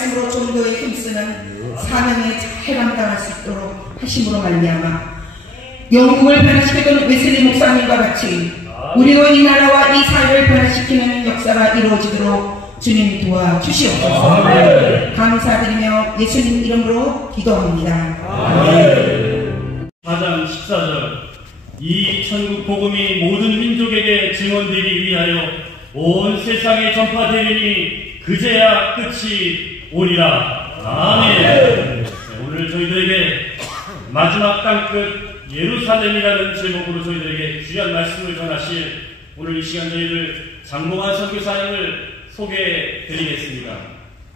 말씀으로 종교에 힘쓰는 사명에 잘 감당할 수 있도록 하심으로 말미암아 영국을 변화시켰던 웨슬리 목사님과 같이 우리도 이 나라와 이 사회를 변화시키는 역사가 이루어지도록 주님 도와주시옵소서. 감사드리며 예수님 이름으로 기도합니다. 4장 14절 이 천국 복음이 모든 민족에게 증언되기 위하여 온 세상에 전파되리니 그제야 끝이 오리라. 아멘. 오늘 저희들에게 마지막 땅끝 예루살렘이라는 제목으로 저희들에게 귀한 말씀을 전하실 오늘 이 시간 저희들 장봉환 선교사님을 소개해 드리겠습니다.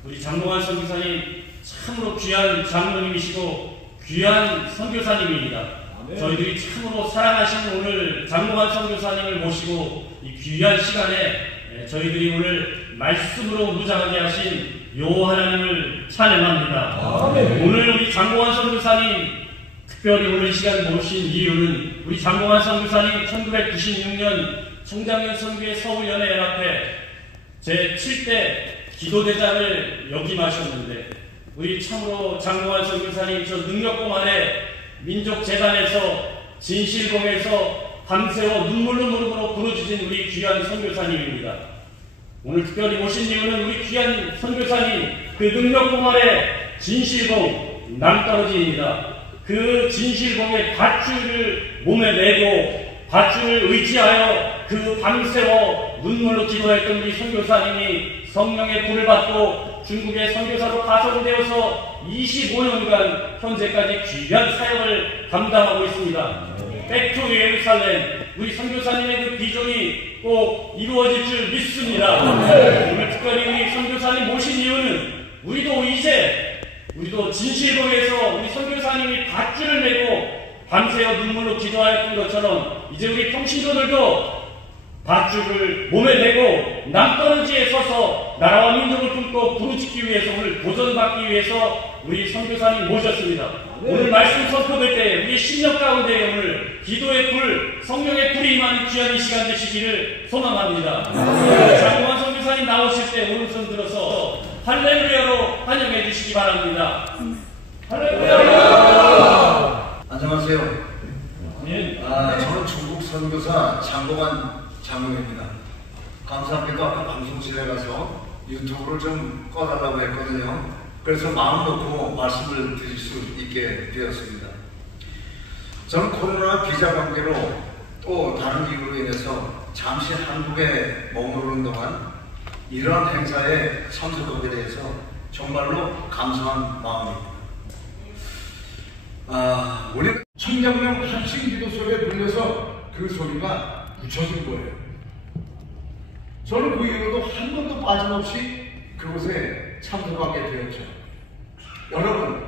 우리 장봉환 선교사님 참으로 귀한 장로님이시고 귀한 선교사님입니다. 저희들이 참으로 사랑하시는 오늘 장봉환 선교사님을 모시고 이 귀한 시간에 저희들이 오늘 말씀으로 무장하게 하신 요 하나님을 찬양합니다. 오늘 우리 장봉환 선교사님 특별히 오늘 이 시간 모신 이유는 우리 장봉환 선교사님 1996년 청장년 선교회 서울연회연합회 제7대 기도대장을 역임하셨는데 우리 참으로 장봉환 선교사님 저 능력공 아래 민족재단에서 진실봉에서 밤새워 눈물로 무릎으로 부르짖은 우리 귀한 선교사님입니다. 오늘 특별히 모신 이유는 우리 귀한 선교사님 그 능력공 아래 진실봉 낭떠러지입니다. 그 진실봉의 밧줄을 몸에 메고 밧줄을 의지하여 그 밤새워 눈물로 기도했던 우리 선교사님이 성령의 불을 받고 중국의 선교사로 파송되어서 25년간 현재까지 귀한 사역을 감당하고 있습니다. 백투 예루살렘 우리 선교사님의 그 비전이 꼭 이루어질 줄 믿습니다. 오늘 특별히 우리 선교사님 모신 이유는 우리도 진실봉에서 우리 선교사님이 밧줄을 메고 밤새워 눈물로 기도하였던 것처럼 이제 우리 평신도들도 밧줄을 몸에 메고 낭떠러지에 서서 나라와 민족을 품고 부르짖기 위해서 오늘 도전받기 위해서 우리 선교사님 모셨습니다. 오늘 말씀 선포될 때 우리 심령 가운데 오늘 기도의 불, 성령의 불이 임하는 귀한 이 시간 되시기를 소망합니다. 장봉환 선교사님 나오실 때 오른손 들어서 할렐루야로 환영해 주시기 바랍니다. 할렐루야. 안녕하세요. 네. 저는 중국 선교사 장봉환 장로입니다. 감사합니다. 아까 방송실에 가서 유튜브를 좀 꺼달라고 했거든요. 그래서 마음 놓고 말씀을 드릴 수 있게 되었습니다. 저는 코로나 비자 관계로 또 다른 이유로 인해서 잠시 한국에 머무르는 동안 이러한 행사에 참석하게 돼서 정말로 감사한 마음입니다. 우리는 청장령 한식 기도 소리에 들려서 그 소리가 붙여진 거예요. 저는 그 이후로도 한 번도 빠짐없이 그곳에 참석하게 되었죠. 여러분,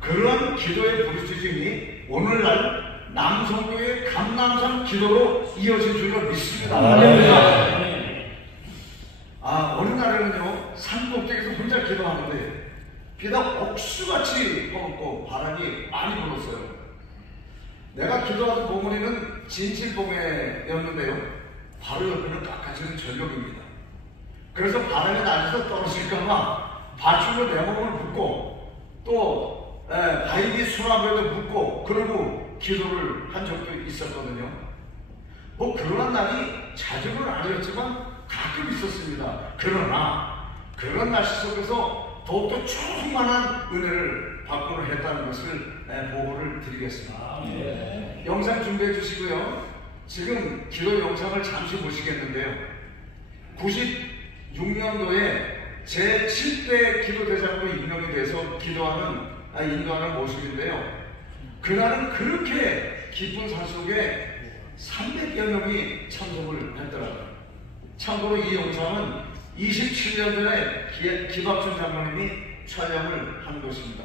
그런 기도의 부르짖음이 오늘날 남성교회 감남산 기도로 이어질 줄로 믿습니다. 어느 날에는요, 산꼭대기에서 혼자 기도하는데 비가 억수같이 퍼붓고 바람이 많이 불었어요. 내가 기도하던 봉우리는 진실봉에였는데요, 바로 옆에는 깎아지는 전력입니다. 그래서 바람이 날려서 떨어질까봐 밧줄로 내 몸을 묶고 또 바위비 수나무에도 묶고 그러고 기도를 한 적도 있었거든요. 뭐 그러한 날이 자주는 아니었지만 가끔 있었습니다. 그러나 그런 날씨 속에서 더욱더 충만한 은혜를 받고는 했다는 것을 보고를 드리겠습니다. 영상 준비해 주시고요. 지금 기도 영상을 잠시 보시겠는데요. 96년도에 제7대 기도대장으로 임명이 돼서 인도하는 모습인데요. 그날은 그렇게 기쁜 산 속에 300여 명이 참석을 했더라고요. 참고로 이 영상은 27년 전에 김학준 장로님이 촬영을 한 것입니다.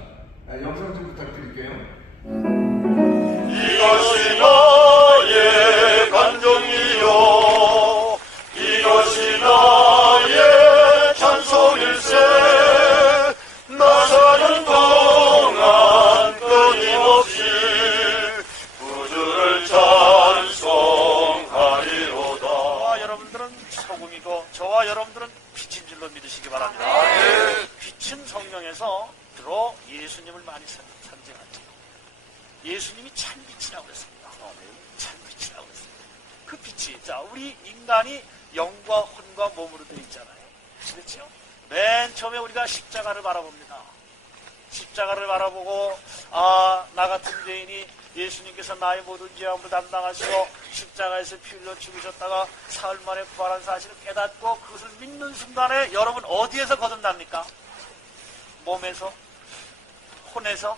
영상 좀 부탁드릴게요. 이것이 나의 간정이요 이것이 나의 찬송일세 나 사는 동안 끊임없이 구주를 찬송하리로다. 저와 여러분들은 소금이고 저와 여러분들은 빛인 줄로 믿으시기 바랍니다. 빛 빛은 성경에서 주로 예수님을 많이 상징하죠. 예수님이 참빛이라고 그랬습니다. 참빛이라고 그랬습니다. 그 빛이, 자, 우리 인간이 영과 혼과 몸으로 되어 있잖아요. 그렇죠? 맨 처음에 우리가 십자가를 바라봅니다. 십자가를 바라보고, 나 같은 죄인이 예수님께서 나의 모든 죄악을 담당하시고 십자가에서 피 흘려 죽으셨다가 사흘 만에 부활한 사실을 깨닫고 그것을 믿는 순간에 여러분 어디에서 거듭납니까? 몸에서? 혼에서?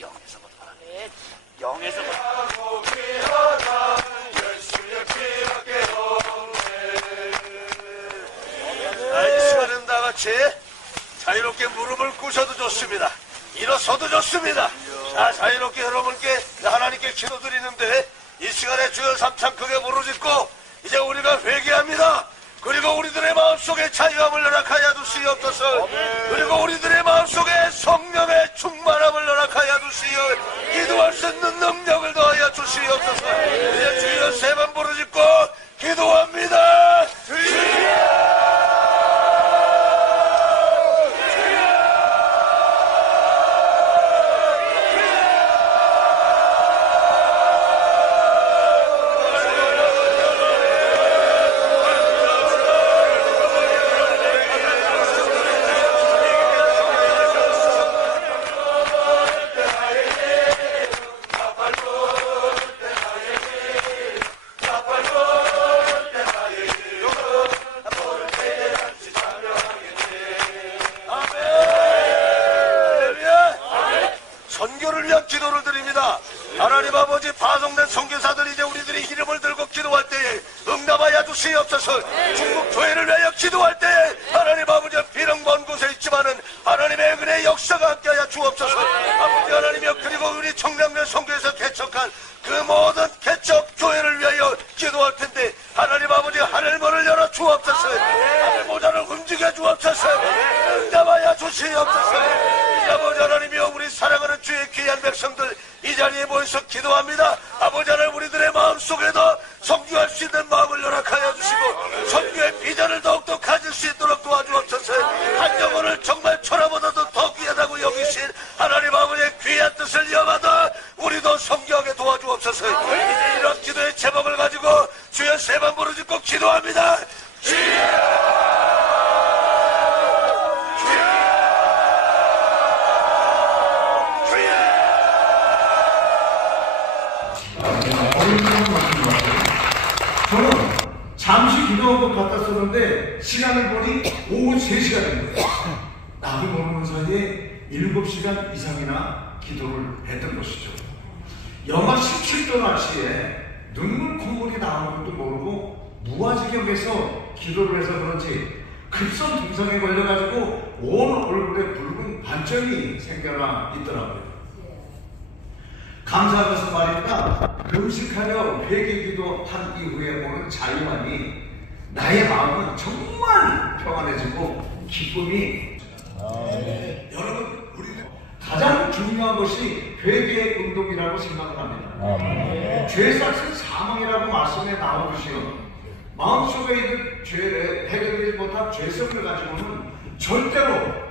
영에서 거듭나네. 영에서 이 시간은 다 같이 자유롭게 무릎을 꿇으셔도 좋습니다. 일어서도 좋습니다. 자, 자유롭게 여러분께 하나님께 기도드리는데 이 시간에 주여 삼창 크게 부르짖고 이제 우리가 회개합니다. 그리고 우리들의 마음속에 자유함을 허락하여 주시옵소서. 그리고 우리들의 마음속에 성령의 충만함을 허락하여 주시어 기도할 수 있는 능력을 더하여 주시옵소서. 이제 주여 세 번 부르짖고 기도합니다. 주여! 선교를 위한 기도를 드립니다. 하나님 아버지, 파송된 선교사들 이제 우리들이 이름을 들고 기도할 때에 응답하여 주시옵소서. 중국 교회를 위하여 기도할 때에 하나님 아버지, 비록 먼 곳에 있지만은 하나님의 은혜의 역사가 함께하여 주옵소서. 아버지 하나님이여, 그리고 우리 청량면 선교에서 개척한 그 모든 개척 교회를 위하여 기도할 텐데 하나님 아버지, 하늘문을 열어 주옵소서. 하늘 모자를 움직여 주옵소서. 응답하여 주시옵소서. 아버지 하나님이여, 우리 사랑하는 주의 귀한 백성들 이 자리에 모여서 기도합니다. 아버지 하나님, 우리들의 마음속에도 선교할 수 있는 마음을 허락하여 주시고 선교의 비전을 더욱더 가질 수 있도록 도와주옵소서. 한 영혼을 정말 천하보다도 더 귀하다고 여기신 하나님 아버지의 귀한 뜻을 이어받아 우리도 선교하게 도와주옵소서. 이제 이런 기도의 제목을 가지고 주여 세 번 부르짖고 기도합니다. 저는 잠시 기도한 것 같았었는데 시간을 보니 오후 3시간입니다. 나도 모르는 사이에 7시간 이상이나 기도를 했던 것이죠. 영하 17도 날씨에 눈물 콧물이 나오는 것도 모르고 무아지경에서 기도를 해서 그런지 급성 증상에 걸려가지고 온 얼굴에 붉은 반점이 생겨나 있더라고요. 감사하면서 말입니다. 금식하여 회개기도 한 이후에 오는 자유함이 나의 마음은 정말 평안해지고 기쁨이 여러분, 우리는 가장 중요한 것이 회개의 운동이라고 생각을 합니다. 죄삭은 사망이라고 말씀에 나오듯이요, 마음속에 있는 죄를 해결되지 못한 죄성을 가지고는 절대로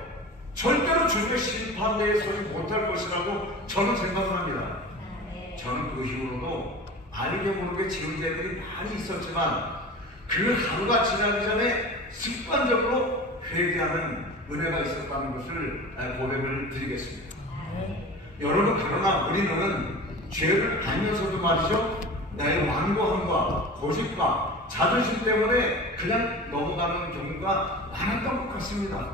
주님의 심판 내에 서지 못할 것이라고 저는 생각을 합니다. 저는 그 이후로도 알게 모르게 지은 죄들이 많이 있었지만 그 하루가 지나기 전에 습관적으로 회개하는 은혜가 있었다는 것을 고백을 드리겠습니다. 여러분, 그러나 우리는 죄를 알면서도 말이죠, 나의 완고함과 고집과 자존심 때문에 그냥 넘어가는 경우가 많았던 것 같습니다.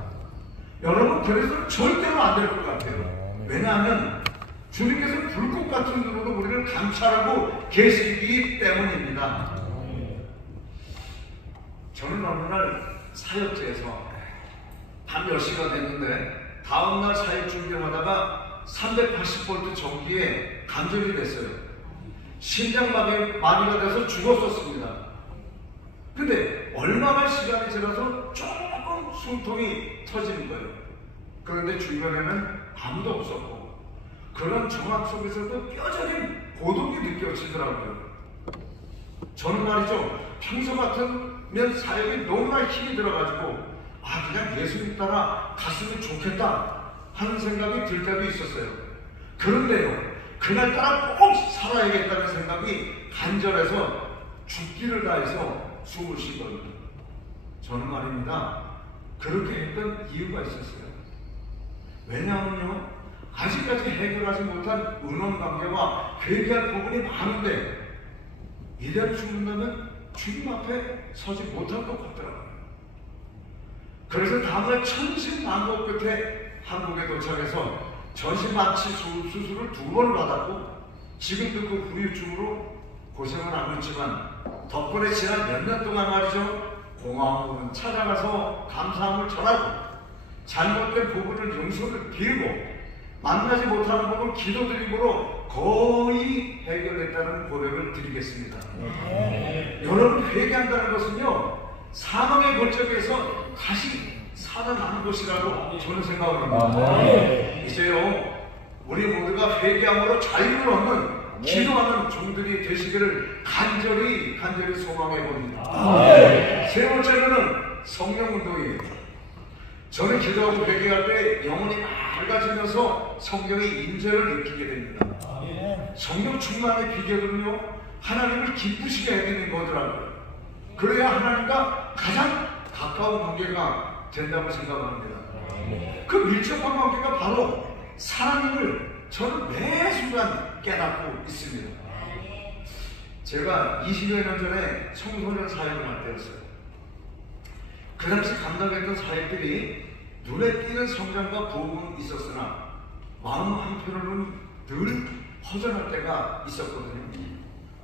여러분, 그래서 절대로 안 될 것 같아요. 왜냐하면 주님께서 불꽃 같은 눈으로 우리를 감찰하고 계시기 때문입니다. 저는 어느 날 사역지에서 밤 10시가 됐는데 다음날 사역 준비를 하다가 380V 전기에 간절이 됐어요. 심장마비가 돼서 죽었었습니다. 근데 얼마나 시간이 지나서 조금 숨통이 터지는 거예요. 그런데 주변에는 아무도 없었고 그런 정황 속에서도 뼈저린 고독이 느껴지더라고요. 저는 말이죠, 평소 같으면 사역에 너무나 힘이 들어가지고 그냥 예수님 따라 갔으면 좋겠다 하는 생각이 들 때도 있었어요. 그런데요, 그날따라 꼭 살아야겠다는 생각이 간절해서 죽기를 다해서 숨을 쉬거든요. 저는 말입니다, 그렇게 했던 이유가 있었어요. 왜냐하면요, 아직까지 해결하지 못한 은원관계와 회개할 부분이 많은데 이대로 죽는다면 주님 앞에 서지 못할 것 같더라고요. 그래서 다음날 천신만고 끝에 한국에 도착해서 전신마취 수술을 2번을 받았고 지금도 그 후유증으로 고생을 하고 있지만 덕분에 지난 몇 년 동안 말이죠, 공허함은 찾아가서 감사함을 전하고 잘못된 부분을 용서를 빌고 만나지 못하는 부분을 기도드림으로 거의 해결했다는 고백을 드리겠습니다. 여러분, 회개한다는 것은요, 사망의 골짜기에서 다시 살아나는 것이라고 저는 생각을 합니다. 이제요, 우리 모두가 회개함으로 자유를 얻는 기도하는 종들이 되시기를 간절히 소망해 봅니다. 세 번째로는 성령운동이에요. 저는 기도하고 회개할 때 영혼이 맑아지면서 성령의 임재를 느끼게 됩니다. 성령 충만의 비결은요, 하나님을 기쁘시게 해드리는 거더라고요. 그래야 하나님과 가장 가까운 관계가 된다고 생각합니다. 그 밀접한 관계가 바로 사랑임을 저는 매 순간 깨닫고 있습니다. 제가 20여 년 전에 청소년 사역을 할 때였어요. 그 당시 감당했던 사역들이 눈에 띄는 성장과 부흥은 있었으나 마음 한편으로는 늘 허전할 때가 있었거든요.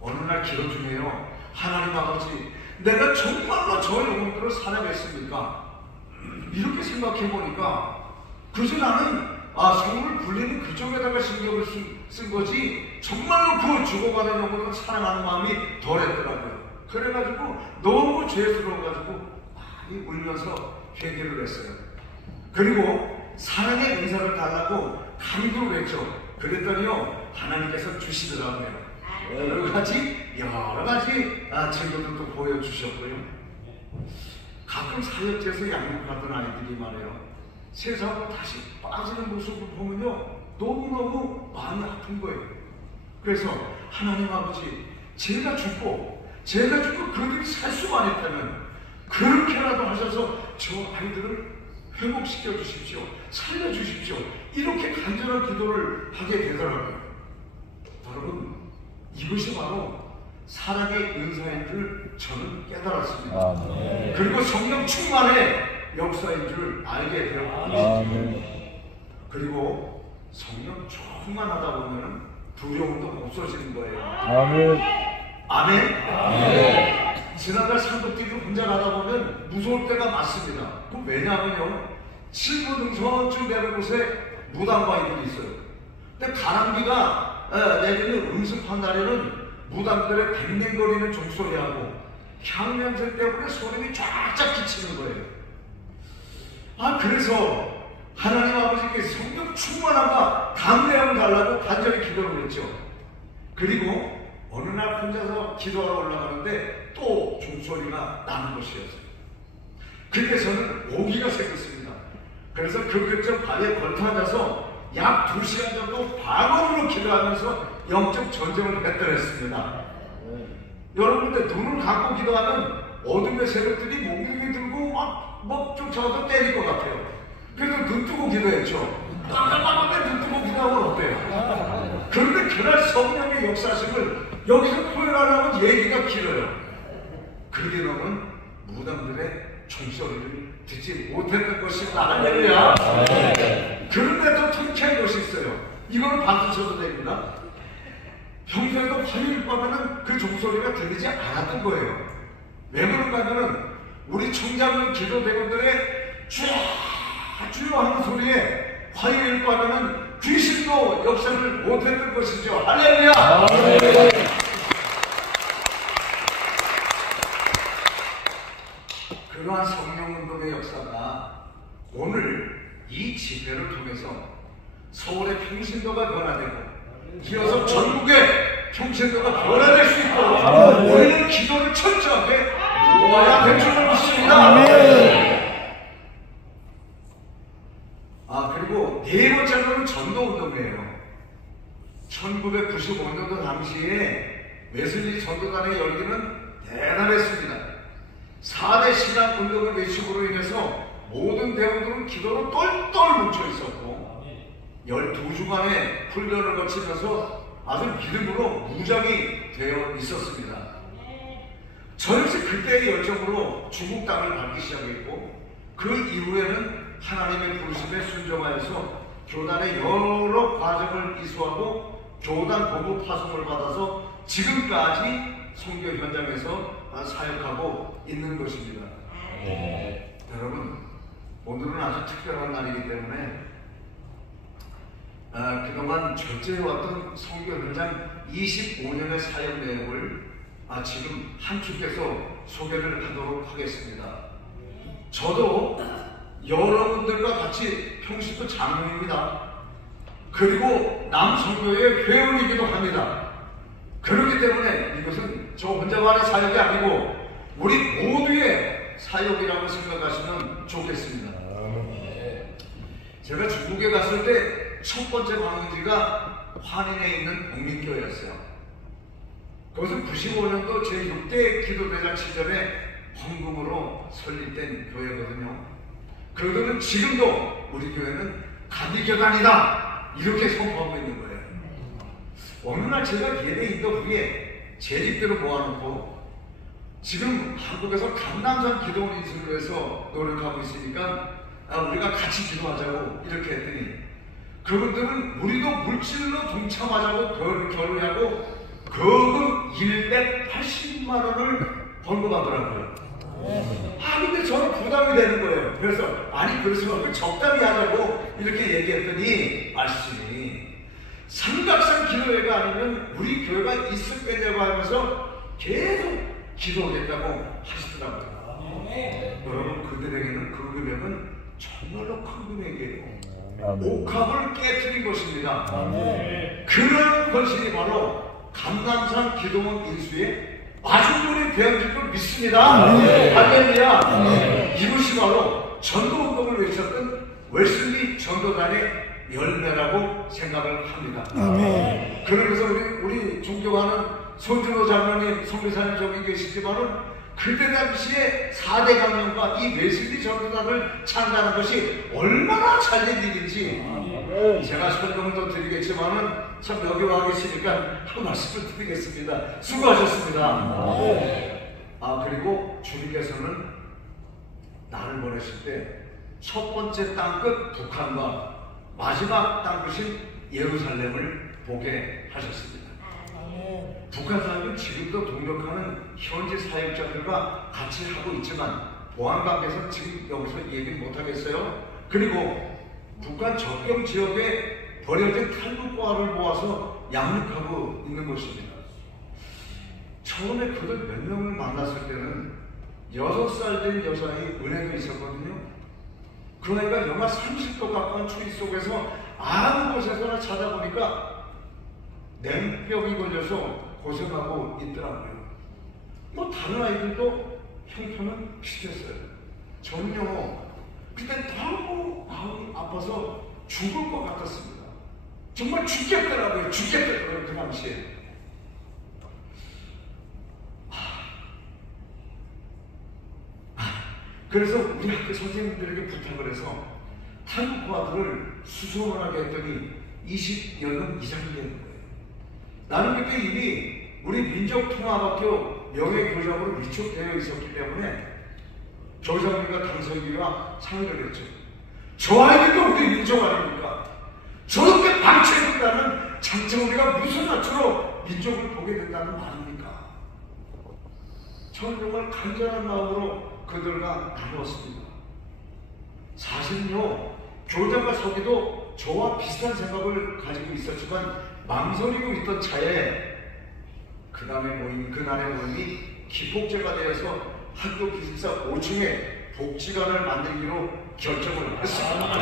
어느 날 기도 중에요, 하나님 아버지, 내가 정말로 저 영혼들을 사랑했습니까? 이렇게 생각해 보니까 그저 나는 성을 불리는 그쪽에다가 신경을 쓴 거지 정말로 그 죽어가는 영혼을 사랑하는 마음이 덜했더라고요. 그래가지고 너무 죄스러워가지고 많이 울면서 회개를 했어요. 그리고 사랑의 은사를 달라고 간구를 했죠. 그랬더니요, 하나님께서 주시더라고요. 여러 가지 친구들도 보여주셨고요. 가끔 사역지에서 양육하던 아이들이 말해요, 세상으로 다시 빠지는 모습을 보면요, 너무너무 마음이 아픈 거예요. 그래서 하나님 아버지, 제가 죽고 그들이 살 수만 있다면 그렇게라도 하셔서 저 아이들을 회복시켜 주십시오, 살려주십시오, 이렇게 간절한 기도를 하게 되더라고요. 여러분, 이것이 바로 사랑의 은사인 줄 저는 깨달았습니다. 그리고 성령 충만의 역사인 줄 알게 되었습니다. 그리고 성령 충만하다 보면 두려움도 없어지는 거예요. 아멘. 지난달 산도뛰기를 혼자 가다 보면 무서울 때가 많습니다. 그 왜냐하면요, 7분 능선쯤 되는 곳에 무당바위들이 있어요. 근데 가랑비가 내리는 음습한 날에는 무당들의 뱅뱅거리는 종소리하고 향냄새 때문에 소름이 쫙쫙 끼치는 거예요. 그래서 하나님 아버지께 성령 충만함과 담대함을 달라고 간절히 기도를 했죠. 그리고 어느 날 혼자서 기도하러 올라가는데 또 종소리가 나는 것이었어요. 그때 저는 오기가 생겼습니다. 그래서 그 근처 바위에 걸터앉아서 약 2시간 정도 방언으로 기도하면서 영적 전쟁을 했더랬습니다. 여러분들 눈을 감고 기도하면 어둠의 세력들이 몽둥이 들고 막 쫓아와서 때릴 것 같아요. 그래서 눈 뜨고 기도했죠. 깜깜한데 눈 뜨고 기도하면 어때요? 그런데 그날 성령의 역사심을 여기서 표현하려면 얘기가 길어요. 그 뒤로는 무당들의 종소리를 듣지 못했던 것입니다. 할렐루야. 그런데도 통쾌한 것이 있어요. 이걸 받으셔도 됩니다. 평소에도 화요일 밤에는 그 종소리가 들리지 않았던 거예요. 왜 그런가 하면은 우리 청장군 기도대원들의 쭈쭈 하는 소리에 화요일 밤에는 귀신도 역사를 못했던 것이죠. 할렐루야. 그러한 성령운동의 역사가 오늘 이 집회를 통해서 서울의 평신도가 변화되고 이어서 전국의 평신도가 변화될 수 있도록 우리는 기도를 철저하게 모아야 될 줄을 믿습니다. 때문이에요. 1995년도 당시에 웨슬리 전도단의 열기는 대단했습니다. 4대 신앙 운동의 외축으로 인해서 모든 대원들은 기도로 똘똘 뭉쳐 있었고 12주간의 훈련을 거치면서 아주 믿음으로 무장이 되어 있었습니다. 저는 그때의 열정으로 중국 땅을 밟기 시작했고 그 이후에는 하나님의 부르심에 순종하여서 교단의 여러 과정을 이수하고 교단 본부 파송을 받아서 지금까지 선교 현장에서 사역하고 있는 것입니다. 여러분, 오늘은 아주 특별한 날이기 때문에 그동안 절제해왔던 선교 현장 25년의 사역 내용을 지금 한 축에서 소개를 하도록 하겠습니다. 저도 여러분들과 같이 평시도 장로입니다. 그리고 남선교의 회원이기도 합니다. 그렇기 때문에 이것은 저 혼자만의 사역이 아니고 우리 모두의 사역이라고 생각하시면 좋겠습니다. 제가 중국에 갔을 때 첫 번째 방문지가 환인에 있는 복민교회였어요. 그것은 95년도 제6대 기도대장 시절에 헌금으로 설립된 교회거든요. 그러고는 지금도 우리 교회는 감리교단이다 이렇게 선포하고 있는 거예요. 어느 날 제가 예배 인도 후에 재직대로 모아놓고 지금 한국에서 감남산 기도원 인수를 위해서 노력하고 있으니까 우리가 같이 기도하자고 이렇게 했더니 그분들은 우리도 물질로 동참하자고 결의하고 거금 180만 원을 헌금하더라고요. 근데 저는 부담이 되는 거예요. 그래서 그래서 적당히 하자고 이렇게 얘기했더니 말씀이 삼각산 기도회가 아니면 우리 교회가 있었겠냐고 하면서 계속 기도하겠다고 하시더라고요. 여러분, 그들에게는 그 금액은 정말로 큰 금액이에요. 옥합을 깨뜨린 것입니다. 그런 것이 바로 감남산 기도원 인수의 마중물이 되었을 줄 믿습니다. 할렐루야. 이것이 바로 전도운동을 외쳤던 웨슬리 전도단의 열매라고 생각을 합니다. 그러면서 우리 존경하는 손준호 장로님, 선교사님 저기 계시지만은 그때 당시에 4대 강령과 이 웨슬리 전도단을 창단한 것이 얼마나 잘된 일인지 제가 설명도 드리겠지만은 참 여기 와 계시니까 한 말씀을 드리겠습니다. 수고하셨습니다. 그리고 주님께서는 나를 보내실 때 첫 번째 땅끝 북한과 마지막 땅끝인 예루살렘을 보게 하셨습니다. 북한 사람은 지금도 동력하는 현지 사역자들과 같이 하고 있지만 보안 관계에서 지금 여기서 얘기 못하겠어요. 그리고 북한 접경 지역에 버려진 탈북과를 모아서 양육하고 있는 것입니다. 처음에 그들 몇 명을 만났을 때는 6살 된 여자의 은혜가 있었거든요. 그 아이가 영하 30도 가까운 추위 속에서 아무 곳에서나 자다 보니까 냉병이 걸려서 고생하고 있더라고요. 다른 아이들도 형편은 비슷했어요. 저는요, 그때 너무 마음이 아파서 죽을 것 같았습니다. 정말 죽겠더라고요. 그 당시에. 그래서 우리 학교 선생님들에게 부탁을 해서 탈북과들을 수소문하게 했더니 20여 명 이상이 되는 거예요. 나는 그때 이미 우리 민족통합학교 명예교장으로 위촉되어 있었기 때문에 교장님과 당선인과 상의를 했죠. 저 아이들도 우리 민족 아닙니까? 저렇게 방치해둔다는 장차 우리가 무슨 낯으로 민족을 보게 된다는 말입니까? 저는 정말 간절한 마음으로 그들과 나누었습니다. 사실은요, 교장과 서기도 저와 비슷한 생각을 가지고 있었지만 망설이고 있던 차에 그날의 모임이 기폭제가 되어서 학교 기숙사 5층에 복지관을 만들기로 결정을 했습니다.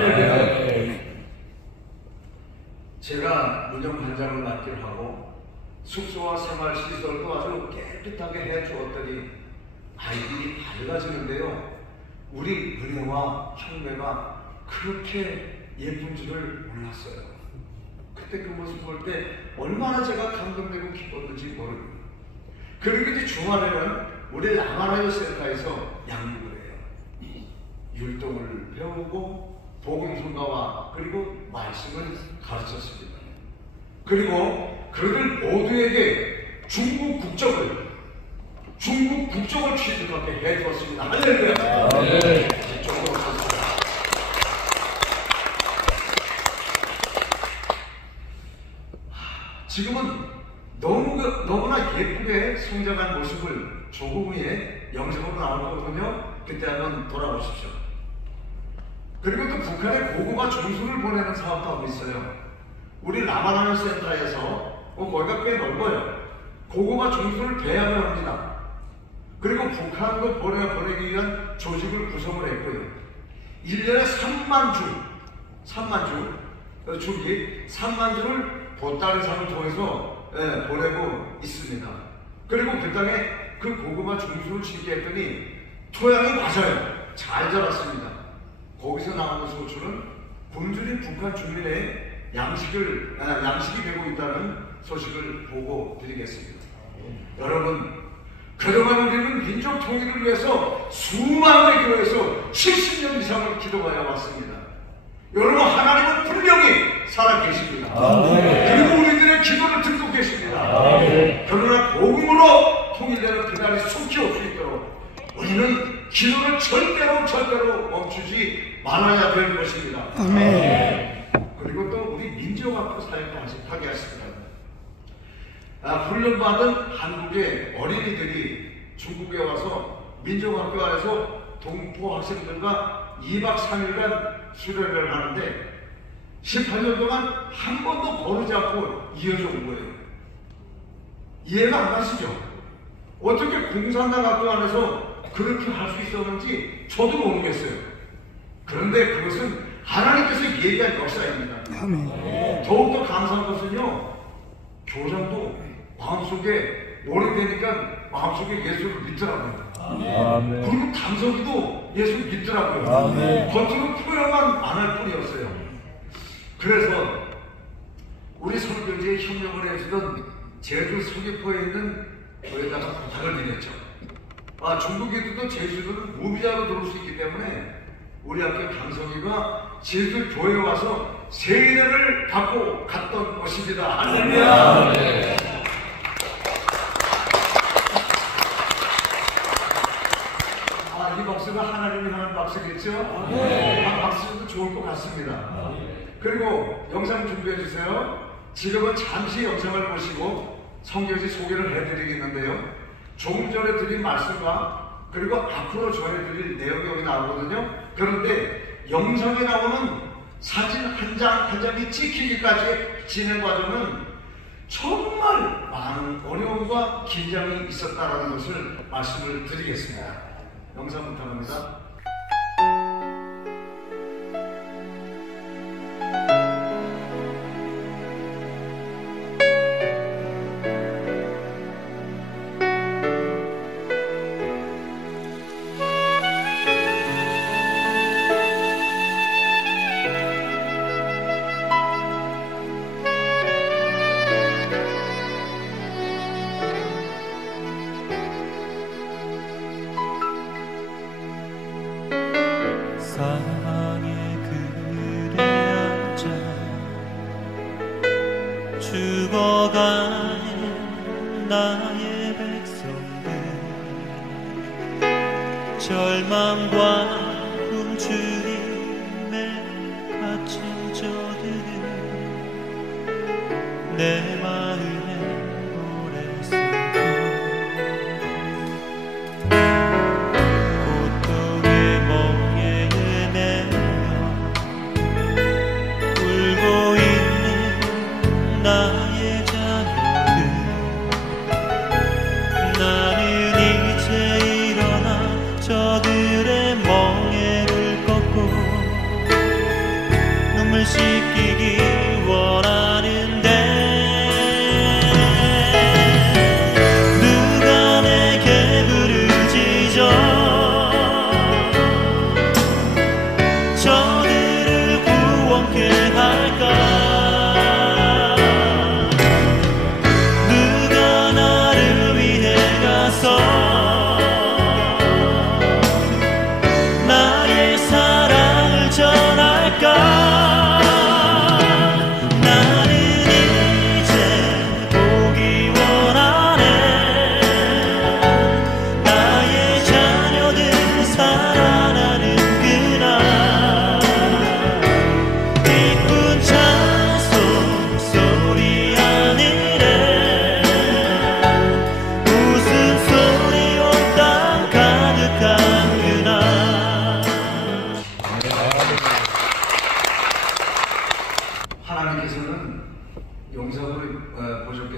제가 운영반장을 맡기로 하고 숙소와 생활시설도 아주 깨끗하게 해주었더니 아이들이 밝아지는데요, 우리 은혜와 형배가 그렇게 예쁜 줄을 몰랐어요. 그때 그 모습 볼 때 얼마나 제가 감동되고 기뻤는지 모릅니다. 그리고 이제 주말에는 우리 라마라요 센터에서 양육을 해요. 율동을 배우고 복음성가와 그리고 말씀을 가르쳤습니다. 그리고 그들 모두에게 중국 국적을 취득하게 해주었습니다. 할렐루야. 네. 지금은 너무나 예쁘게 성장한 모습을 조금 후에 영상으로 나올 거거든요. 그때 한번 돌아보십시오. 그리고 또 북한에 고구마 중수를 보내는 사업도 하고 있어요. 우리 라마라요 센터에서 거기가 꽤 넓어요. 고구마 중수를 배양을 합니다. 그리고 북한으로 보내기 위한 조직을 구성을 했고요. 1년에 3만 주를 보따리상을 통해서 보내고 있습니다. 그리고 그 땅에 그 고구마 중수를 짓게 했더니 토양이 맞아요. 잘 자랐습니다. 거기서 나오는 소출은 굶주린 북한 주민의 양식이 되고 있다는 소식을 보고 드리겠습니다. 여러분, 그동안 우리는 민족 통일을 위해서 수많은 교회에서 70년 이상을 기도하여 왔습니다. 여러분, 하나님은 분명히 살아계십니다. 그리고 우리들의 기도를 듣고 계십니다. 그러나 복음으로 통일되는 그날이 속히 올 수 있도록 우리는 기도를 절대로 멈추지 말아야 될 것입니다. 그리고 또 우리 민족학교 사역도 하게 하십니다. 훈련받은 한국의 어린이들이 중국에 와서 민족학교 안에서 동포 학생들과 2박 3일간 수련을 하는데 18년 동안 한 번도 거르지 않고 이어져 온 거예요. 이해가 안 가시죠? 어떻게 공산당 학교 안에서 그렇게 할 수 있었는지 저도 모르겠어요. 그런데 그것은 하나님께서 얘기한 역사입니다. 더욱더 감사한 것은요, 교장도 마음속에 오래되니까 마음속에 예수를 믿더라고요. 그리고 강석이도 예수를 믿더라고요. 겉으로 표현만 안 할 뿐이었어요. 그래서 우리 설교지에 협력을 해주던 제주 서귀포에 있는 교회에다가 부탁을 드렸죠. 중국에도 제주도는 무비자로 들어올 수 있기 때문에 우리 학교 강석이가 제주 교회에 와서 세례를 받고 갔던 것입니다. 할렐루야. 이 박수가 하나님이 하는 박수겠죠? 박수도 좋을 것 같습니다. 그리고 영상 준비해 주세요. 지금은 잠시 영상을 보시고 성경지 소개를 해드리겠는데요. 조금 전에 드린 말씀과 그리고 앞으로 전해드릴 내용이 여기 나오거든요. 그런데 영상에 나오는 사진 한 장 한 장이 찍히기까지 진행 과정은 정말 많은 어려움과 긴장이 있었다는 것을 말씀을 드리겠습니다. 영상 부탁합니다. 사랑의 그늘에 앉아 죽어가는 나의 백성들, 절망과 굶주림에 갇힌 저들은 내 마음에 노래 쓰고 고통의 멍에 울고 있는 나의 자녀들, 나는 이제 일어나 저들의 멍에를 꺾고 눈물 씻기기 원하는데, 누가 내게 부르짖어 저들을 구원케 할까?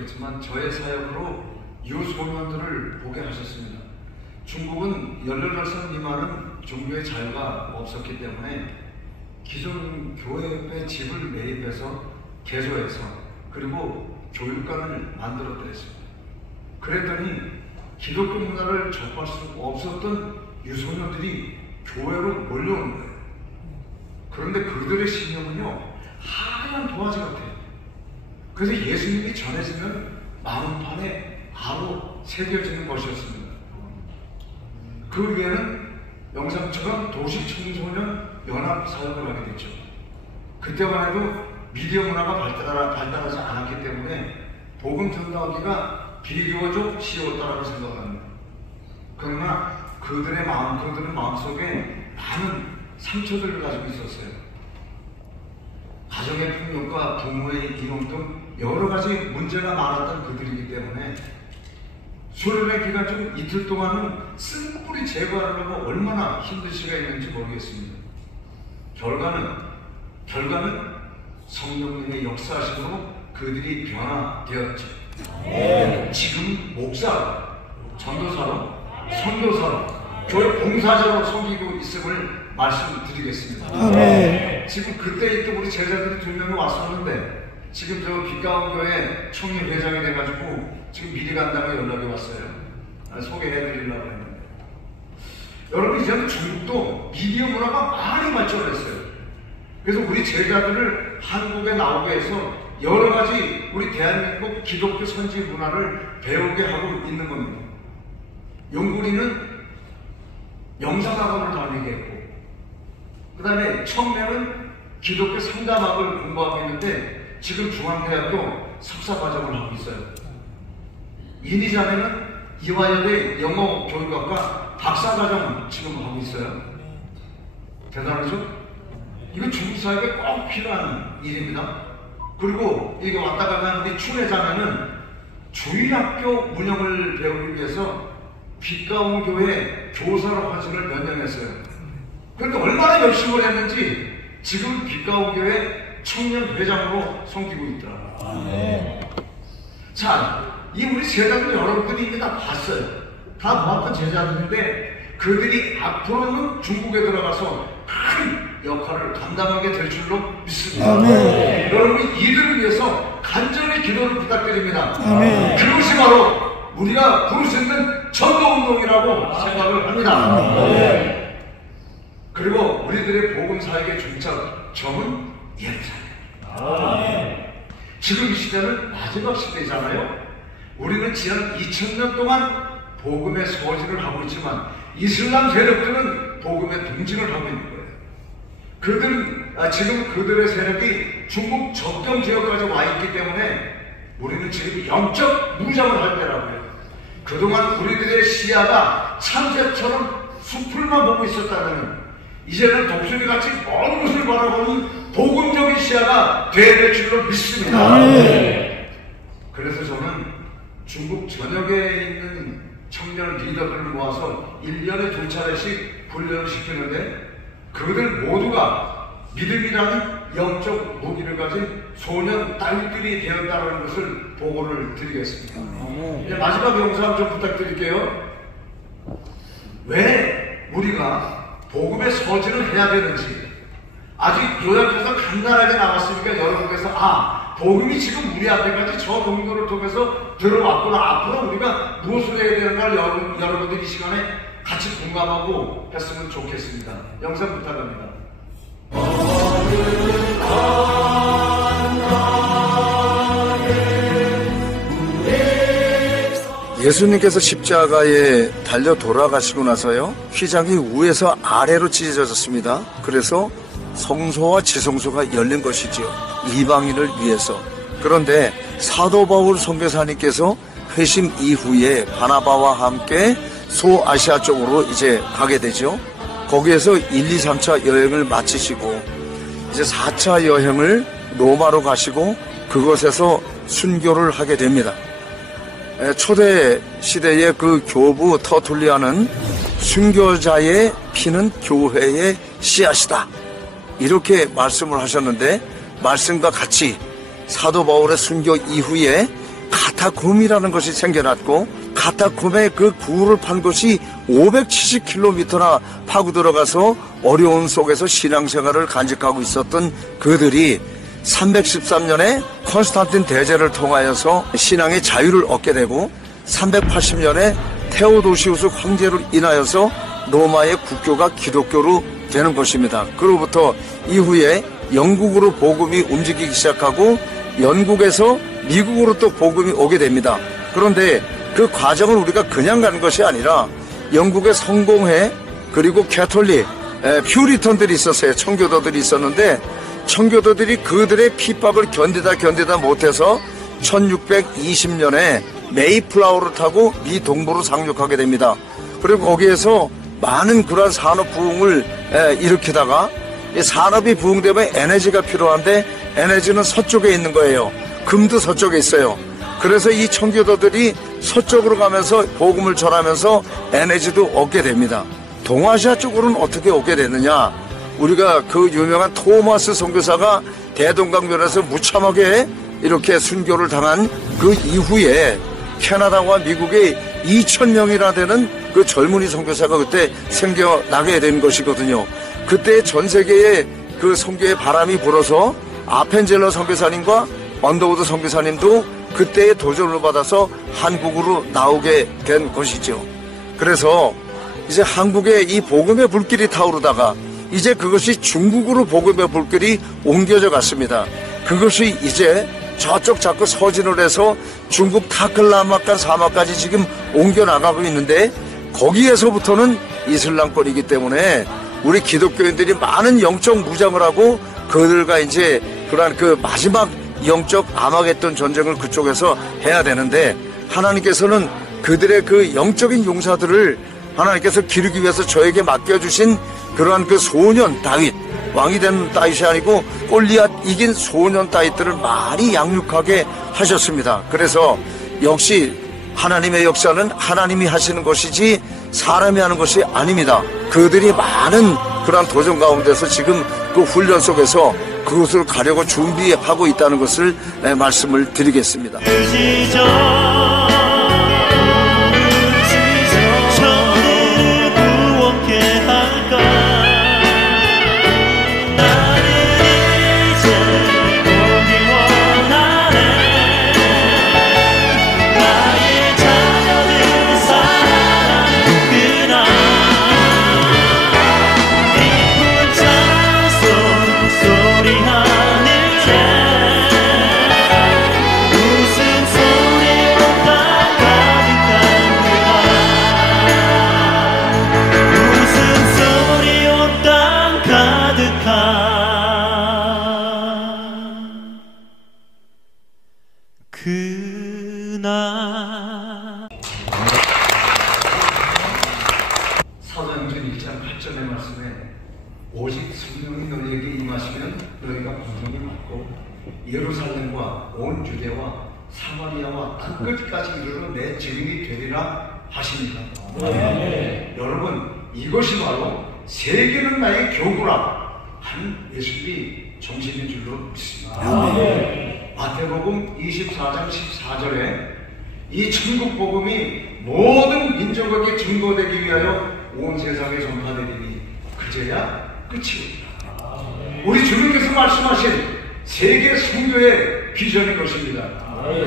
그렇지만 저의 사역으로 유소년들을 보게 하셨습니다. 중국은 18살 미만은 종교의 자유가 없었기 때문에 기존 교회의 집을 매입해서 개조해서 그리고 교육관을 만들어드렸습니다. 그랬더니 기독교 문화를 접할 수 없었던 유소년들이 교회로 몰려온 거예요. 그런데 그들의 신념은요, 하얀 도화지 같아요. 그래서 예수님이 전해지면 마음판에 바로 새겨지는 것이었습니다. 그 위에는 영상처럼 도시청소년 연합 사역을 하게 됐죠. 그때만 해도 미디어 문화가 발달하지 않았기 때문에 복음 전하기가 비교적 쉬웠다라고 생각합니다. 그러나 그들의 마음속에 많은 상처들을 가지고 있었어요. 가정의 폭력과 부모의 이용 등 여러 가지 문제가 많았던 그들이기 때문에 수련회 기간 중 이틀 동안은 쓴뿌리 제거하려고 얼마나 힘든 시간이 있는지 모르겠습니다. 결과는 성령님의 역사하심으로 그들이 변화되었죠. 지금 목사로, 전도사로, 선교사로, 교회 봉사자로 섬기고 있음을 말씀드리겠습니다. 지금 그때 있던 우리 제자들이 2명이 왔었는데 지금 저 빛가운 교회 총회 회장이 돼가지고 지금 미리 간다고 연락이 왔어요. 소개해드리려고 했는데, 여러분 이제는 중국도 미디어 문화가 많이 발전했어요. 그래서 우리 제자들을 한국에 나오게 해서 여러 가지 우리 대한민국 기독교 선지 문화를 배우게 하고 있는 겁니다. 용군이는 영상학원을 다니게 했고, 그 다음에 청년은 기독교 상담학을 공부하고 있는데 지금 중앙대학교 석사과정을 하고 있어요. 이니자매는 이화여대 영어교육학과 박사과정 지금 하고 있어요. 대단하죠? 이거 중국 사회에 꼭 필요한 일입니다. 그리고 이거 왔다 가면 우리 춘회자매는 주일학교 운영을 배우기 위해서 빛가운 교회 교사로 헌신을 몇 년 했어요. 그런데 얼마나 열심히 했는지 지금 빛가운 교회 청년 회장으로 섬기고 있더라고요. 자, 이 우리 제자들 여러분들이 이미 다 봤어요. 다 봤던 제자들인데 그들이 앞으로는 중국에 들어가서 큰 역할을 감당하게 될 줄로 믿습니다. 여러분 이들을 위해서 간절히 기도를 부탁드립니다. 그것이 바로 우리가 부를 수 있는 전도운동이라고 생각을 합니다. 그리고 우리들의 복음사역의 중점은 예루살렘. 지금 이 시대는 마지막 시대잖아요. 우리는 지난 2000년 동안 복음의 소진을 하고 있지만 이슬람 세력들은 복음의 동진을 하고 있는 거예요. 지금 그들의 세력이 중국 접경 지역까지 와 있기 때문에 우리는 지금 영적 무장을 할 때라고요. 그동안 우리들의 시야가 참새처럼 숲을만 보고 있었다면 이제는 독수리같이 먼 곳을 바라보는 복음적인 시야가 되어야 줄로 믿습니다. 그래서 저는 중국 전역에 있는 청년 리더들을 모아서 1년에 2차례씩 훈련을 시키는데 그들 모두가 믿음이라는 영적 무기를 가진 소년 딸들이 되었다는 것을 보고를 드리겠습니다. 이제 마지막 영상 좀 부탁드릴게요. 왜 우리가 복음의 서진을 해야 되는지 아직 요약해서 간단하게 나왔으니까 여러분께서 복음이 지금 우리 앞에까지 저 동료를 통해서 들어왔구나. 앞으로 우리가 무엇을 해야 되는가를 여러분들이 이 시간에 같이 공감하고 했으면 좋겠습니다. 영상 부탁합니다. 예수님께서 십자가에 달려 돌아가시고 나서요, 휘장이 위에서 아래로 찢어졌습니다. 그래서 성소와 지성소가 열린 것이지요, 이방인을 위해서. 그런데 사도 바울 선교사님께서 회심 이후에 바나바와 함께 소아시아 쪽으로 이제 가게 되죠. 거기에서 1, 2, 3차 여행을 마치시고 이제 4차 여행을 로마로 가시고 그곳에서 순교를 하게 됩니다. 초대 시대의 그 교부 터툴리아는 순교자의 피는 교회의 씨앗이다, 이렇게 말씀을 하셨는데, 말씀과 같이 사도 바울의 순교 이후에 카타콤이라는 것이 생겨났고, 카타콤에 그 구를 판 곳이 570km나 파고 들어가서 어려운 속에서 신앙생활을 간직하고 있었던 그들이 313년에 콘스탄틴 대제를 통하여서 신앙의 자유를 얻게 되고, 380년에 테오도시우스 황제로 인하여서 로마의 국교가 기독교로 되는 것입니다. 그로부터 이후에 영국으로 복음이 움직이기 시작하고, 영국에서 미국으로 또 복음이 오게 됩니다. 그런데 그 과정을 우리가 그냥 가는 것이 아니라 영국의 성공회, 그리고 캐톨릭, 퓨리턴들이 있었어요. 청교도들이 있었는데, 청교도들이 그들의 핍박을 견디다 못해서 1620년에 메이플라워를 타고 미 동부로 상륙하게 됩니다. 그리고 거기에서 많은 그러한 산업 부흥을 일으키다가, 산업이 부흥되면 에너지가 필요한데 에너지는 서쪽에 있는 거예요. 금도 서쪽에 있어요. 그래서 이 청교도들이 서쪽으로 가면서 복음을 전하면서 에너지도 얻게 됩니다. 동아시아 쪽으로는 어떻게 오게 되느냐, 우리가 그 유명한 토마스 선교사가 대동강변에서 무참하게 이렇게 순교를 당한 그 이후에 캐나다와 미국의 2,000명이나 되는 그 젊은이 선교사가 그때 생겨나게 된 것이거든요. 그때 전 세계에 그 선교의 바람이 불어서 아펜젤러 선교사님과 언더우드 선교사님도 그때의 도전을 받아서 한국으로 나오게 된 것이죠. 그래서 이제 한국에 이 복음의 불길이 타오르다가 이제 그것이 중국으로 복음의 불길이 옮겨져 갔습니다. 그것이 이제 저쪽 자꾸 서진을 해서 중국 타클라마칸 사막까지 지금 옮겨나가고 있는데, 거기에서부터는 이슬람권이기 때문에 우리 기독교인들이 많은 영적 무장을 하고 그들과 이제 그러한 그 마지막 영적 아마겟돈 전쟁을 그쪽에서 해야 되는데, 하나님께서는 그들의 그 영적인 용사들을 하나님께서 기르기 위해서 저에게 맡겨주신 그러한 그 소년 다윗, 왕이 된 다윗이 아니고 골리앗 이긴 소년 다윗들을 많이 양육하게 하셨습니다. 그래서 역시 하나님의 역사는 하나님이 하시는 것이지 사람이 하는 것이 아닙니다. 그들이 많은 그러한 도전 가운데서 지금 그 훈련 속에서 그것을 가려고 준비하고 있다는 것을 말씀을 드리겠습니다. 사도행전 1장 8절의 말씀에 오직 성령이 너희에게 임하시면 너희가 분명히 받고 예루살렘과 온 유대와 사마리아와 땅 끝까지 이르러 내 증인이 되리라 하십니다. 여러분, 이것이 바로 세계는 나의 교구라 한 예수님이 정신인 줄로 믿습니다. 마태복음 24장 14절에 이 천국 복음이 모든 민족에게 증거되기 위하여 온 세상에 전파되리니 그제야 끝이 옵니다. 우리 주님께서 말씀하신 세계 선교의 비전인 것입니다.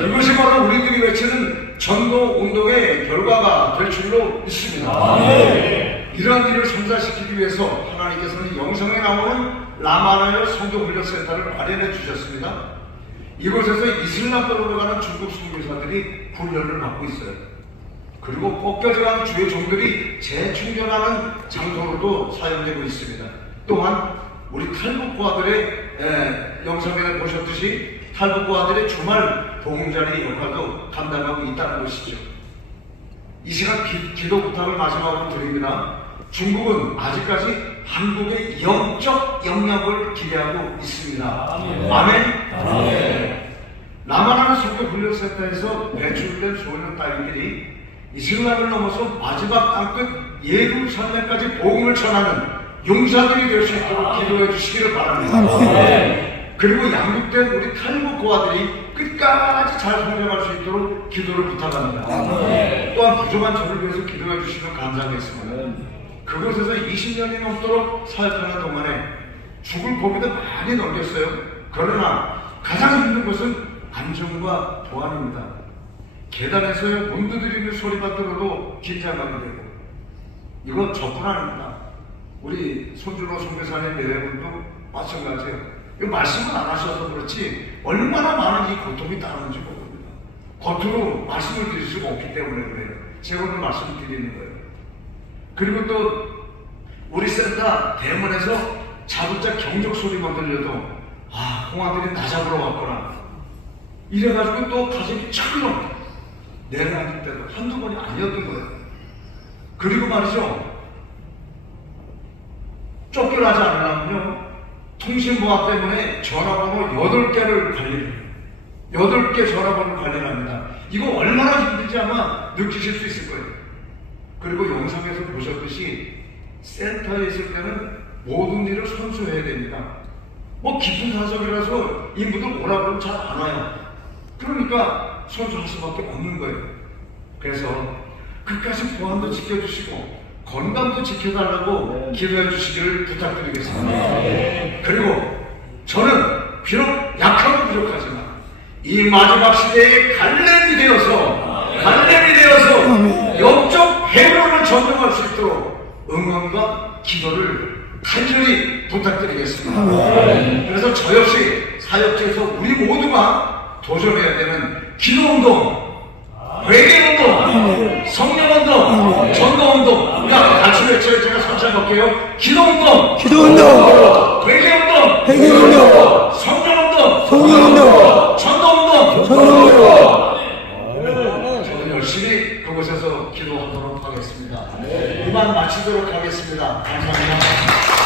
이것이 바로 우리들이 외치는 전도 운동의 결과가 될 줄로 믿습니다. 이러한 일을 성사시키기 위해서 하나님께서는 영성에 나오는 라마나요 선교훈련센터를 마련해 주셨습니다. 이곳에서 이슬람권으로 가는 중국 선교사들이 훈련을 받고 있어요. 그리고 꺾여져가는 주의 종들이 재충전하는 장소로도 사용되고 있습니다. 또한 우리 탈북부아들의 영상에 보셨듯이 탈북부아들의 주말 봉자리 역할도 감당하고 있다는 것이죠. 이 시간 기도 부탁을 마지막으로 드립니다. 중국은 아직까지 한국의 영적 영향을 기대하고 있습니다. 아멘. 라마나는 선교훈련센터에서 배출된 소년 딸기들이 이슬람을 넘어서 마지막 땅끝 예루살렘까지 복음을 전하는 용사들이 될 수 있도록 기도해 주시기를 바랍니다. 그리고 양육된 우리 탈북 고아들이 끝까지 잘 성장할 수 있도록 기도를 부탁합니다. 또한 부족한 저를 위해서 기도해 주시면 감사하겠습니다. 그곳에서 20년이 넘도록 사역하는 동안에 죽을 고비도 많이 넘겼어요. 그러나 가장 힘든 것은 안전과 보안입니다. 계단에서의 문 두드리는 소리만 들어도 긴장하게 되고, 이건 저뿐 아닙니다. 우리 손준호 선교사님 내외분도 마찬가지예요. 이 말씀을 안 하셔서 그렇지 얼마나 많은 이 고통이 따르는지 모릅니다. 겉으로 말씀을 드릴 수가 없기 때문에 그래요. 제가 오늘 말씀을 드리는 거예요. 그리고 또 우리 센터 대문에서 자동차 경적 소리만 들려도 공안들이 나 잡으러 왔구나 이래가지고 또 가슴이 철렁 내려앉을 때도 한두 번이 아니었던 거예요. 그리고 말이죠, 쫓겨나지 않으려면요 통신보안 때문에 전화번호 8개를 관리해요. 8개 전화번호를 관리합니다. 이거 얼마나 힘든지 아마 느끼실 수 있을 거예요. 그리고 영상에서 보셨듯이 센터에 있을 때는 모든 일을 선수해야 됩니다. 뭐 깊은 사석이라서 인부들 오라 그러면 잘 안 와요. 그러니까 선수할 수밖에 없는 거예요. 그래서 끝까지 보안도 지켜주시고 건강도 지켜달라고 기도해 주시기를 부탁드리겠습니다. 그리고 저는 비록 약하고 부족하지만 이 마지막 시대에 갈렙이 되어서 영적 회로를 전정할 수 있도록 응원과 기도를 간절히 부탁드리겠습니다. 그래서 저 역시 사역지에서 우리 모두가 도전해야 되는 기도운동, 회개운동, 성령운동, 전도운동, 같이 외쳐요. 제가 선창할게요. 기도운동, 회개운동, 성령운동, 전도운동. 저는 열심히 그곳에서 기도하도록 하겠습니다. 이만 마치도록 하겠습니다. 감사합니다.